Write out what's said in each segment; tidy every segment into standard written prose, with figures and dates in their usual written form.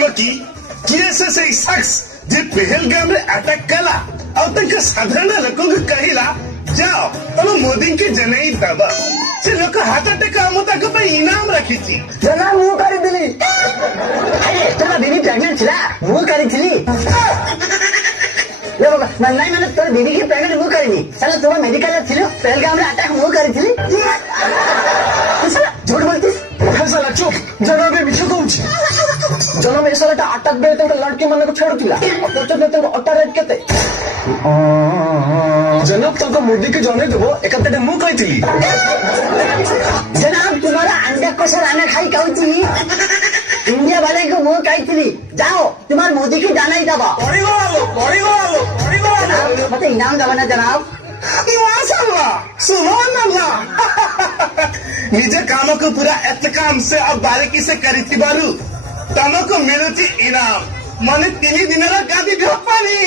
कहब कि किए से शख्स जे पहलगाम रे अटैक कला और तक साधारण लोक कहला जाओ तुम मोदी के जनई दब से लोक हाथ टेका मु तक पे इनाम रखी जना मु कर दिली अरे तोरा दीदी प्रेग्नेंट छिला मु करिथिली ले बाबा नहीं माने तोर दीदी की प्रेग्नेंट मु करिनी साला तोरा मेडिकल रे थिलो पहलगाम रे अटैक मु करिथिली साला झूठ बोलतिस साला चुप जना बे मिछ कहूछ जना में साला अटैक बे त लड़की मन को छेड़ुतिला तो तो अटा रेट केते जनाब तुमको मोदी के जाने देबो एकते मु कहिथिली जनाब तुम्हारा अंडा कौशल आना खाई कहूची इंडिया वाले को मु कहिथिली जाओ तुम्हार मोदी के जाना ही दबा मते इनाम दबा ना जनाब माशाल्लाह सुभान अल्लाह निजे काम को पूरा एतकाम से अब बारीकी से करी थी बारू तमको मिलुची इनाम माने 3 दिन रा गादी ढपानी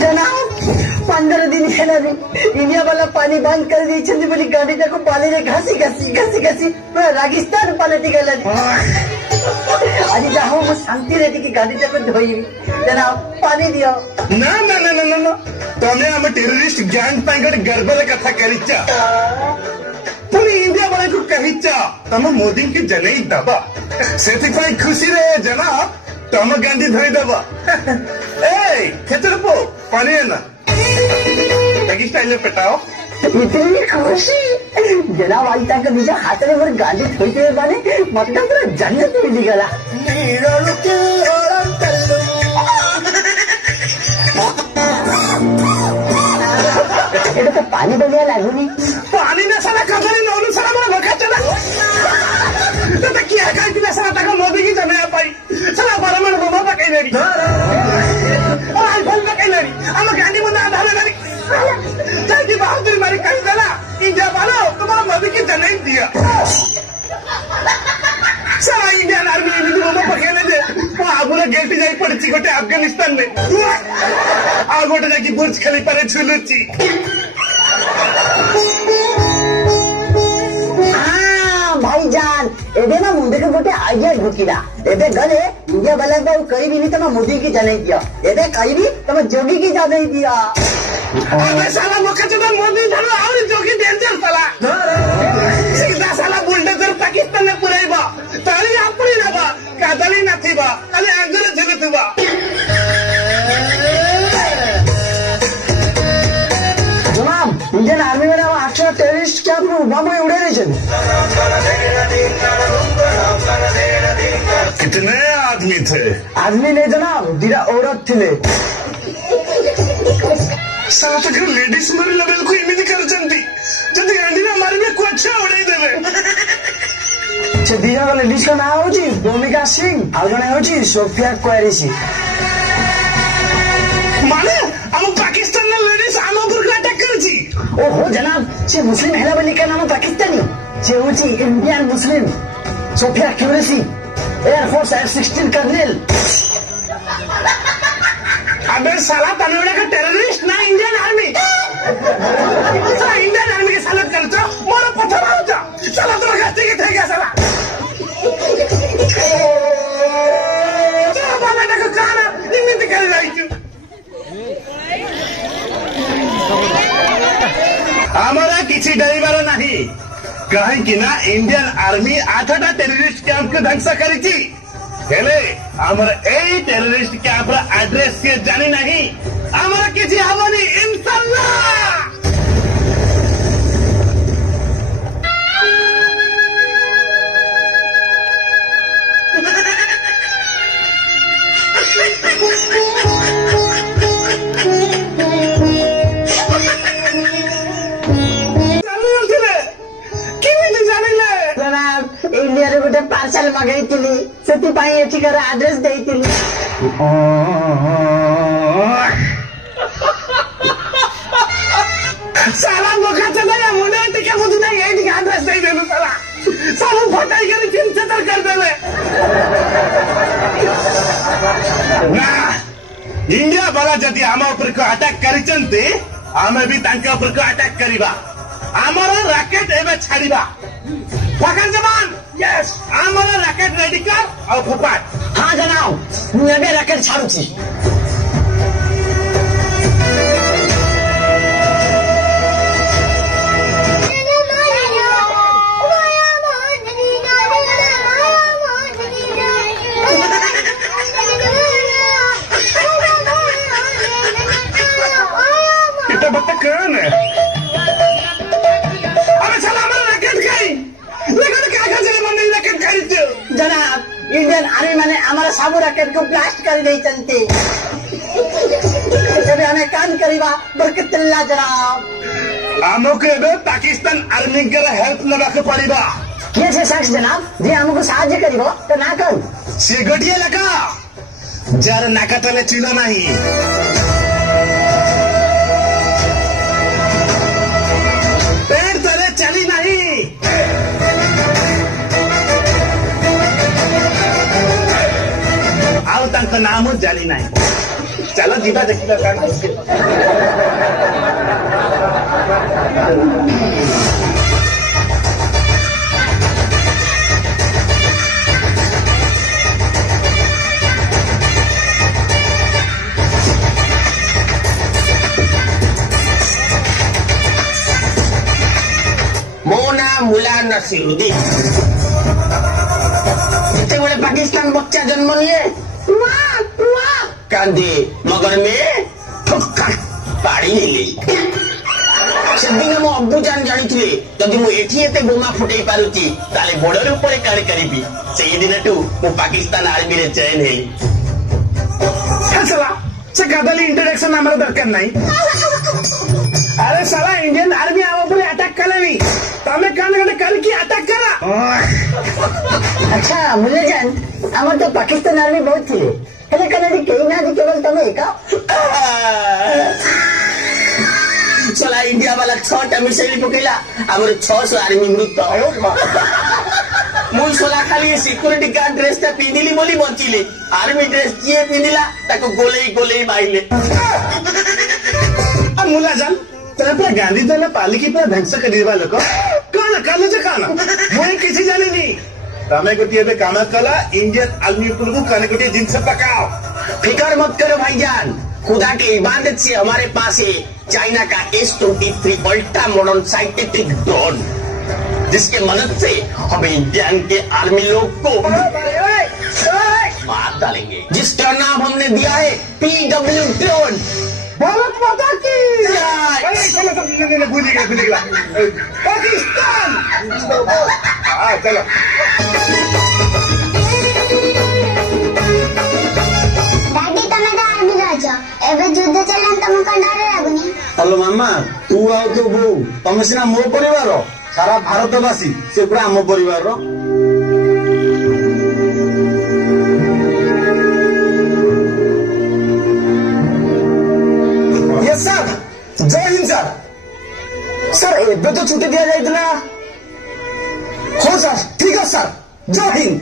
जनाब 15 दिन है इंडिया वाला पानी बंद कर दी बोली गाड़ी को पानी रे घसी पूरा रागिस्तान पलटी गल आज जाओ मु शांति रेटी की गाड़ी को धोई जनाब पानी दियो ना ना ना ना ना तमे हम टेररिस्ट गैंग पाइगड गड़बड़ कथा करिचा पुनी इंडिया वाले को कहिचा तम मोदी के जनई दबा सेति पाई खुशी रे जनाब तम गांधी धोई दबा ए खेतर पो पानी है ना लगी स्टाइल पेटाओ इतनी खुशी जनाब आज तक निजा हाथ में मोर गाड़ी धोते माने मतलब पूरा जन्नत मिल गला এটা তো পানি বলিয়া লাগুনি पानी ना साला कदली नौनु साला मोर भखा चला तो की काई पिला साला तक मोदी की जमे पाई साला परमाणु बम पकाई लेरी और आईफोन पकाई लेरी हम गांधी मुंडा धारे लेरी जाई बहादुरी मारी कही देला इंडिया वाला तुम्हारा मोदी की जने दिया साला इंडियन आर्मी ने भी बम पकाई दे वो आबुरा गेट जाई पड़ची गोटे अफगानिस्तान में आ गोटे जाकी बुर्ज खलीफा रे झुलुची भाईजान एबे ना मुंडे के गोटे आइडिया ढुकिला एबे गले इंडिया वाला को कहीं भी तमा मोदी की जाने दिया एबे कहीं भी तमा जोगी की जाने दिया अबे साला मुखा चोदा मोदी धरो और जोगी डेंजर साला सीधा साला बुलडोजर पाकिस्तान में पुराइबा तारी आपणी नबा कादली नथिबा खाली आंगुर झुलुथबा जनाब इंडियन आर्मी में 800 टेररिस्ट कैंप में बम उड़े रहे छन कितने आदमी थे आदमी नहीं जनाब दिरा औरत थे साला तक लेडीज मरी लेवल को इमिति कर जंती जदी अंडीना मारी में कुछ उड़ाई देवे से दिरा वाले लेडीज का नाम होची भूमिका सिंह और जने होची सोफिया क्वेरिसी माने हम पाकिस्तान ने लेडीज आम ऊपर अटैक करची ओहो जनाब से मुस्लिम महिला बनी का नाम पाकिस्तानी से होची इंडियन मुस्लिम Sofiya Qureshi air force F-16 colonel अबे साला तमिलनाडु का टेररिस्ट ना इंडियन आर्मी साला इंडियन आर्मी के सालत करता मोर पत्थर आउता साला तो गस्ती के थे गया साला साला बाबा को खाना निमित कर रही थी हमारा किसी डरिबार नहीं कहीं कि ना इंडियन आर्मी 8टा टेररिस्ट कैंप के ध्वंस करी हेले आमर ए टेररिस्ट कैंप एड्रेस के जानी नहीं आमर किसी हवनी इंशाल्लाह इंडिया रे गोटे पार्सल मगाई से एठिकार आड्रेस देती साला मुखा चला मुंडे टिके मुझे नहीं एठिक आड्रेस दे देलु साला साला फटाई कर चिंता कर देले ना इंडिया वाला जदि आम ऊपर को अटैक करिचंती आमे भी तांके ऊपर को अटैक करिबा हमारा रैकेट एवं छाड़ीबा पाकर जवान यस हमारा रैकेट रेडी कर और फुपाट हाँ जनाब मुझे भी रैकेट छाड़ुची कौन है अबे चला हमारा रैकेट खाई लेकिन क्या कर चले मन रैकेट खाई जनाब इंडियन आर्मी माने हमारा साबु रैकेट को ब्लास्ट कर दे चलते जब हमें कान करीबा बरकतुल्लाह जनाब हमको एबे पाकिस्तान आर्मी के हेल्प लेवा के पड़ीबा कैसे शख्स जनाब जे हमको सहायता करिबो तो ना कर से गटिया लगा जार नाका तले चिलो नहीं पेड़ तले चली नहीं आओ तक नाम जाली नहीं चलो जीवा देखिए मोना मुला नसीरुद्दीन इतने बड़े पाकिस्तान बच्चा जन्म लिए कांदे मगर में ठुक्का पाड़ी नहीं सेदिन मो अब्बू जान जानी थे जदि मु एठी एते बोमा फुटई पारुची ताले बॉर्डर ऊपर काड करिबी सेही दिनटू मु पाकिस्तान आर्मी रे जॉइन हेली चला से गदली इंट्रोडक्शन हमारा दरकार नहीं अरे साला इंडियन आर्मी आवा पर अटैक करेवी तमे कान कर की अटैक करा अच्छा मुझे जान हमार तो पाकिस्तान आर्मी बहुत थी हेले कने केही ना केवल तमे एका चला इंडिया वाला 6टा मिसाइल पकेला हमर 600 आर्मी मृत मुझ सोला खाली सिक्योरिटी गार्ड ड्रेस ता पिंदिली बोली बचिले आर्मी ड्रेस किए पिंदिला ताको गोले माइले अब मुला जान तेरे पे गांधी जी ने पाली की पे ढंग से करीबा लोग काना काले जे काना मोए किसी जाने नहीं तमे गोटिए पे काम कला इंडियन आर्मी को काने गोटिए जिनसे पकाओ फिकर मत करो भाईजान खुदा की इबादत से हमारे पास है चाइना का S-23 ultra modern scientific drone जिसके मदद से हम इंडियन के आर्मी लोग को मार डालेंगे जिसका नाम हमने दिया है PW ड्रोन भारत माता की भूल गया पाकिस्तान चलो हेलो मामा तू आउ तो बो तमे सिना मो परिवार सारा भारतवासी से पूरा आम परिवार यस सर जय हिंद सर सर एबे तो छुट्टी दिया जाइतला हो सर ठीक है सर जय हिंद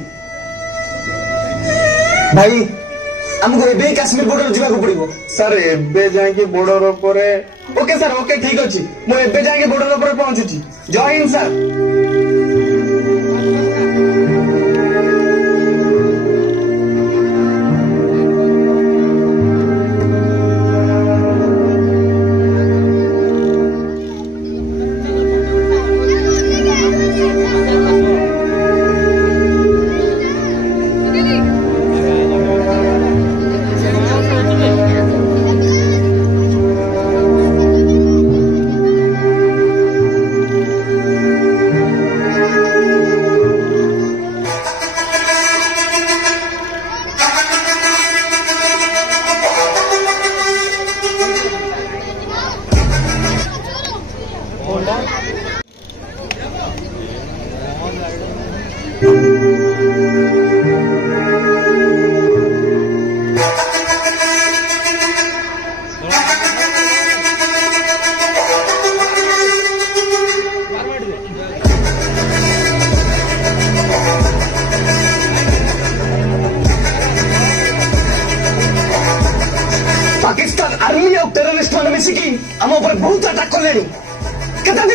भाई हमको एबे काश्मीर बॉर्डर जीवा को पड़िबो सर एबे जाके बॉर्डर ऊपर ओके सर ओके ठीक अछि मो एबे जाके बॉर्डर ऊपर पहुंचुची जय हिंद सर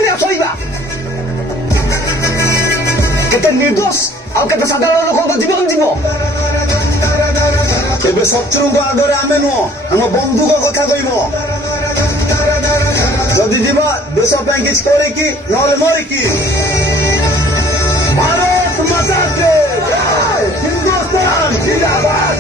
ଖାଇବା ଶୋଇବା କେତେ ନିର୍ଦ୍ଦୋଷ ଆଉ କେତେ ସାଧାରଣ ଲୋକଙ୍କ ଜୀବନ ଯିବ। ଏବେ ଶତ୍ରୁଙ୍କ ଆଗରେ ଆମେ ନୁହଁ ଆମ ବନ୍ଧୁଙ୍କ କଥା କହିବ। ଯଦି ଯିବା ଦେଶ ପାଇଁ କିଛି କରିକି ନହେଲେ ମରିକି। ଭାରତ ମାତା କି ଜୟ, ହିନ୍ଦୁସ୍ତାନ ଜିନ୍ଦାବାଦ।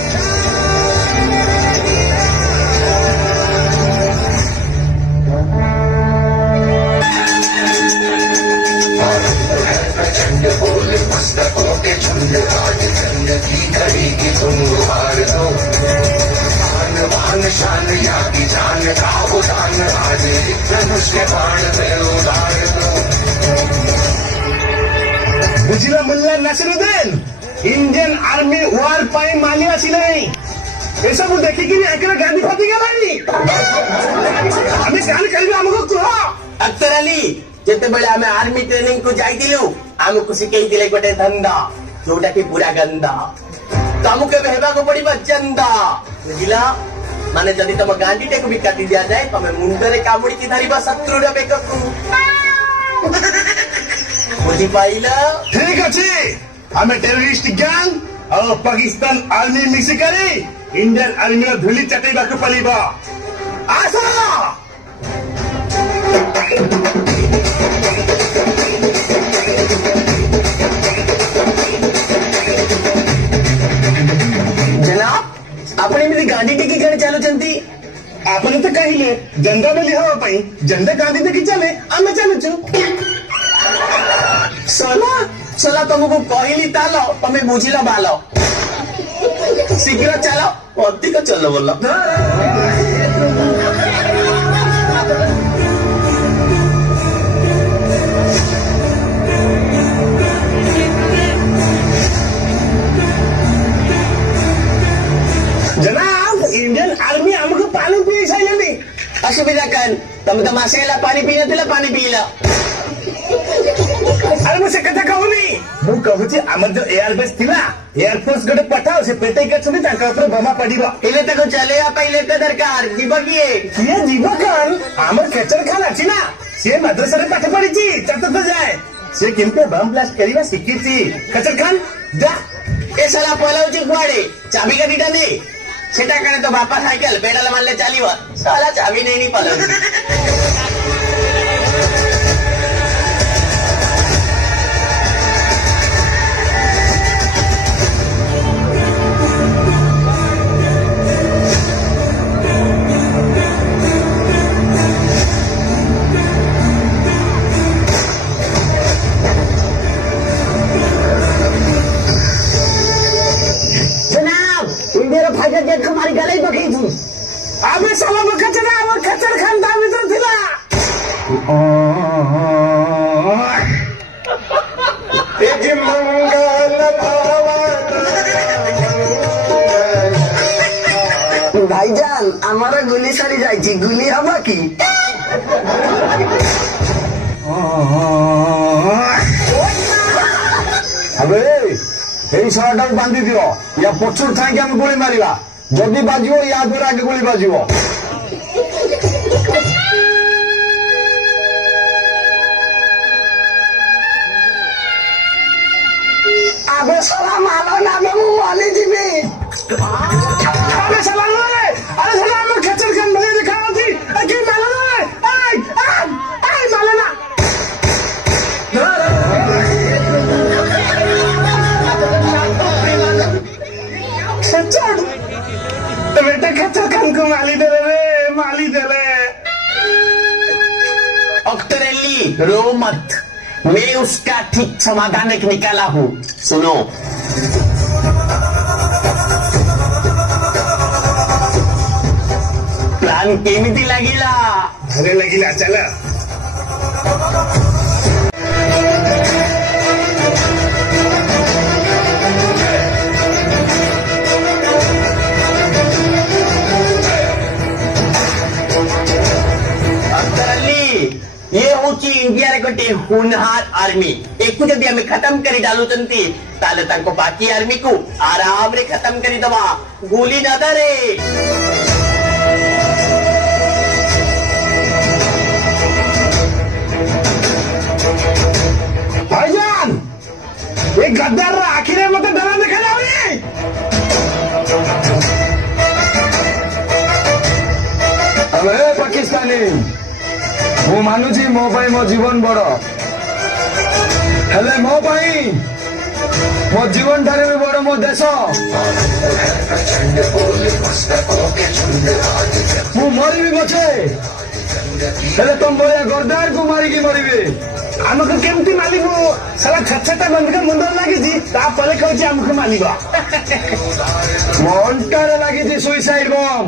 झंड बोल मस्तकों के झुंड आज जंग की घड़ी की तुम उभार दो। शान बान शान यागी जान का उदान आज धनुष के बाण पे उतार दो। बुझिला मुल्ला नासिरुद्दीन इंडियन आर्मी वार पाई माली आसी नहीं ये सब देखिकी एकरा गांधी फाटी गलानी आमे कान करिबे हमको कुह। अख्तर अली जेतेबेले आमे आर्मी ट्रेनिंग को जाइतिलु आमको शिखई दिले गोटे धंदा जोटा की पूरा गंदा तमको हेबा को पड़िबा चंदा बुझिला माने जदि तम गांडीटे को भी काटी दिया जाए तमे मुंडरे कामुड़ी की धरिबा शत्रुर बेककु बुझी पाइला। ठीक अछि हमें टेररिस्ट गैंग और पाकिस्तान आर्मी मिक्स करी इंडियन आर्मी रो धुली चटेबा को पलिबा आसा। जनाब अपने मेरी गांधी टेकी गण चालू चंती आपने तो कहिले झंडा में लिहावा पाई झंडा गांधी देखी चले आमे चलुचु। सोला सोला तुमको कहली तालो तमे बुझिला बालो शीघ्र चलो अधिक चलो बोलो। जनाब इंडियन आर्मी हमको पानी पिए साइलेनी असुविधा कन तुम तो मासेला पानी पीने थिला पानी पीला। अरे मुझे कथा कहूनी मु कहूची हमर जो एयरबेस थिला एयरफोर्स गटे पठाओ से पेटे के छुनी ताका ऊपर बमा पड़िबो इले तक चले पहले तो दरकार जीव किए ये जीवा खान हमर खेचर खान अछि ना से मद्रासा रे पाठ पढ़िची चतुर्थ जाए से किनते बम ब्लास्ट करिबा सिखिची खेचर खान जा ए साला पलाउची कुआडे चाबी का डीटा ने सेटा करे तो बापा साइकिल पेडल मारले चालीवा साला चाबी नहीं पलाउची। फाइटर जेट हमारी गले ही बखी थी। आमे साला बखचना और खचर खान दा भीतर थिला तेज मंगल भावन भाईजान हमारा गुली सरी जाई गुली हवा की अबे यही शराटा बांधी दियो या पछुर थाई के हम गोली मारिबा जदी बाजियो या द्वारा आगे गोली बाजियो। अबे साला मालो ना मैं माली जीवी अबे साला रे अरे साला हम खचर खान बने दिखाओ थी अके माला रे आई माला ना खचर तो बेटा खचर खान को माली दे रे माली दे रे। अख्तर अली रो मत मैं उसका ठीक समाधान एक निकाला हूँ सुनो। प्लान केमिति लागिला अरे लगिला चला ये होची इंडिया रे गोटे हुनहार आर्मी एकु जदि हमें खत्म करी डालू चंती ताले तांको बाकी आर्मी को आराम रे खत्म करी दवा गोली ना दरे। गद्दार आखिर मत डरा देखा जाऊनी अबे पाकिस्तानी मु मानुची मो पाई मो जीवन बड़ हेले मो पाई मो जीवन ठारे भी बड़ मो देश मु मरबी पछे हेले तुम भलिया गद्दार को मारिकी मरबी आमको केमती मालिबो साला छछटा बंद का मुंडर लागी तापरे कहूची आमको मालिबो मो अंटारे लागी सुइसाइड बम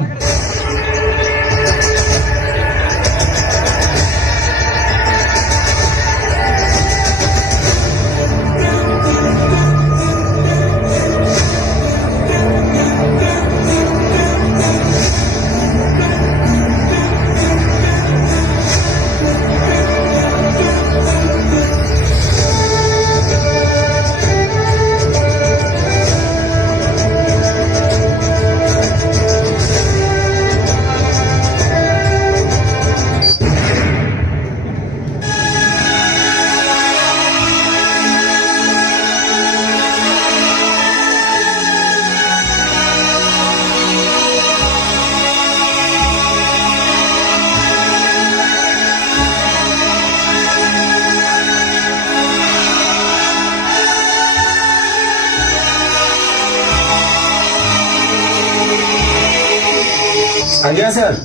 आज्ञा सर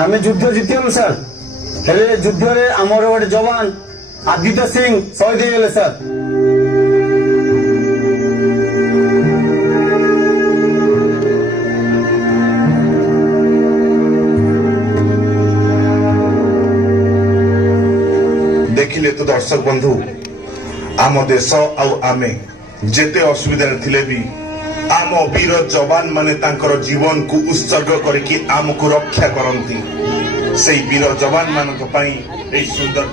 आम युद्ध जीतलु सर हेले युद्ध रे आमर गोटे जवान आदित्य सिंह शहीद होगले सर देखिले तो दर्शक बंधु आम देश आमे जेते असुविधा थिले भी आम वीर जवान माने तांकर जीवन को उत्सर्ग करके आमको रक्षा करती से वीर जवान मान सुंदर